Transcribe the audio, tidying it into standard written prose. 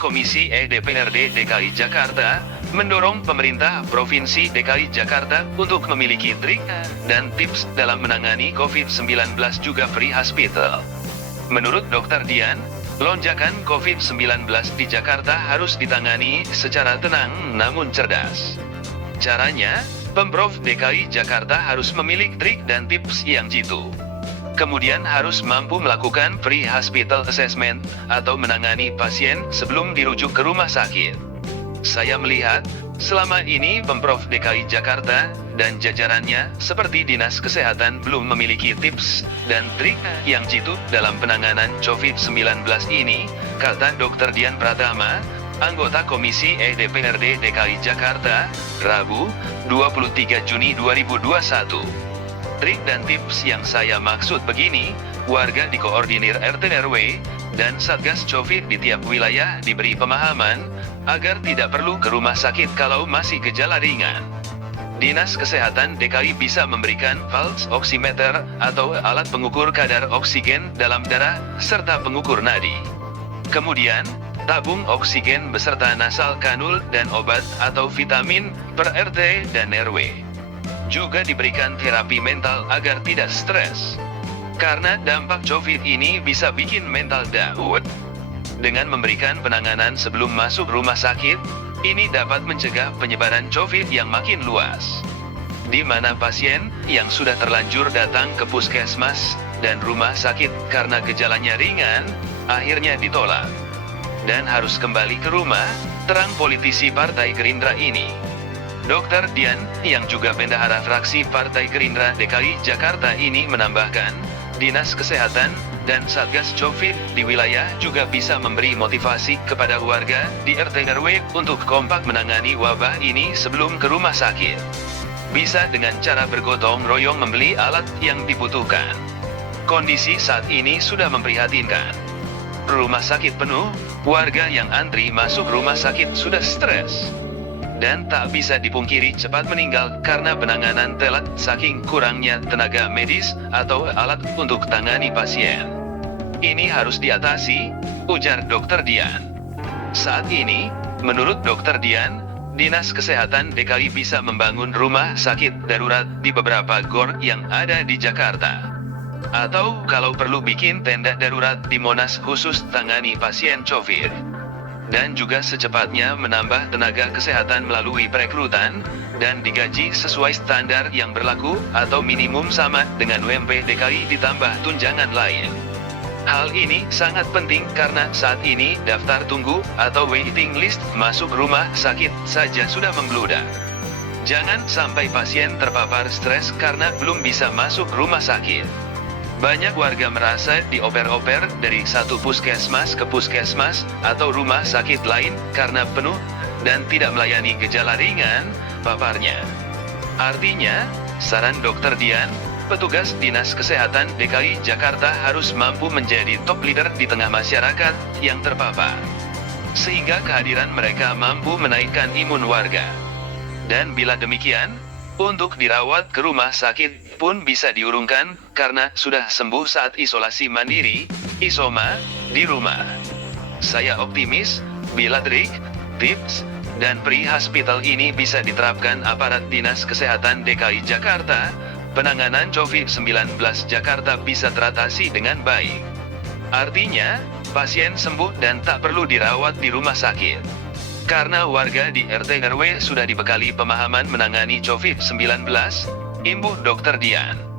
Komisi DPRD DKI Jakarta mendorong pemerintah Provinsi DKI Jakarta untuk memiliki trik dan tips dalam menangani COVID-19 juga free hospital. Menurut Dr. Dian, lonjakan COVID-19 di Jakarta harus ditangani secara tenang namun cerdas. Caranya, Pemprov DKI Jakarta harus memiliki trik dan tips yang jitu. Kemudian harus mampu melakukan free hospital assessment atau menangani pasien sebelum dirujuk ke rumah sakit. Saya melihat, selama ini Pemprov DKI Jakarta dan jajarannya seperti Dinas Kesehatan belum memiliki tips dan trik yang jitu dalam penanganan COVID-19 ini, kata Dr. Dian Pratama, anggota Komisi DPRD DKI Jakarta, Rabu, 23 Juni 2021. Trik dan tips yang saya maksud begini, warga dikoordinir RT RW, dan Satgas COVID di tiap wilayah diberi pemahaman, agar tidak perlu ke rumah sakit kalau masih gejala ringan. Dinas Kesehatan DKI bisa memberikan pulse oximeter atau alat pengukur kadar oksigen dalam darah, serta pengukur nadi. Kemudian, tabung oksigen beserta nasal kanul dan obat atau vitamin per RT dan RW. Juga diberikan terapi mental agar tidak stres. Karena dampak COVID ini bisa bikin mental down. Dengan memberikan penanganan sebelum masuk rumah sakit, ini dapat mencegah penyebaran COVID yang makin luas. Di mana pasien yang sudah terlanjur datang ke puskesmas dan rumah sakit karena gejalanya ringan, akhirnya ditolak. Dan harus kembali ke rumah, terang politisi Partai Gerindra ini. Dr. Dian, yang juga bendahara fraksi Partai Gerindra DKI Jakarta ini menambahkan, Dinas Kesehatan dan Satgas COVID di wilayah juga bisa memberi motivasi kepada warga di RT RW untuk kompak menangani wabah ini sebelum ke rumah sakit. Bisa dengan cara bergotong royong membeli alat yang dibutuhkan. Kondisi saat ini sudah memprihatinkan. Rumah sakit penuh, warga yang antri masuk rumah sakit sudah stres. Dan tak bisa dipungkiri cepat meninggal karena penanganan telat saking kurangnya tenaga medis atau alat untuk tangani pasien. Ini harus diatasi, ujar Dr. Dian. Saat ini, menurut Dr. Dian, Dinas Kesehatan DKI bisa membangun rumah sakit darurat di beberapa GOR yang ada di Jakarta. Atau kalau perlu bikin tenda darurat di Monas khusus tangani pasien COVID. Dan juga secepatnya menambah tenaga kesehatan melalui perekrutan, dan digaji sesuai standar yang berlaku atau minimum sama dengan UMP DKI ditambah tunjangan lain. Hal ini sangat penting karena saat ini daftar tunggu atau waiting list masuk rumah sakit saja sudah membludak. Jangan sampai pasien terpapar stres karena belum bisa masuk rumah sakit. Banyak warga merasa dioper-oper dari satu puskesmas ke puskesmas atau rumah sakit lain karena penuh dan tidak melayani gejala ringan, paparnya. Artinya, saran Dr. Dian, petugas Dinas Kesehatan DKI Jakarta harus mampu menjadi top leader di tengah masyarakat yang terpapar. Sehingga kehadiran mereka mampu menaikkan imun warga. Dan bila demikian, untuk dirawat ke rumah sakit pun bisa diurungkan karena sudah sembuh saat isolasi mandiri, isoma, di rumah. Saya optimis, bila trik, tips, dan free hospital ini bisa diterapkan aparat Dinas Kesehatan DKI Jakarta, penanganan COVID-19 Jakarta bisa teratasi dengan baik. Artinya, pasien sembuh dan tak perlu dirawat di rumah sakit. Karena warga di RT RW sudah dibekali pemahaman menangani COVID-19, imbuh Dr. Dian.